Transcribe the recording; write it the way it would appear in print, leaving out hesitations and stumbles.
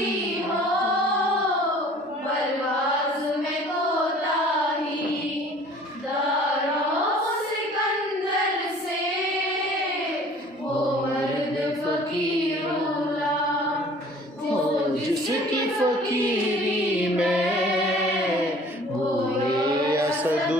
कोई हो परवाज़ में कोताही, दारों सिकंदर से वो मर्द फकीरुल्ला, वो जिसकी फकीरी में भूले असद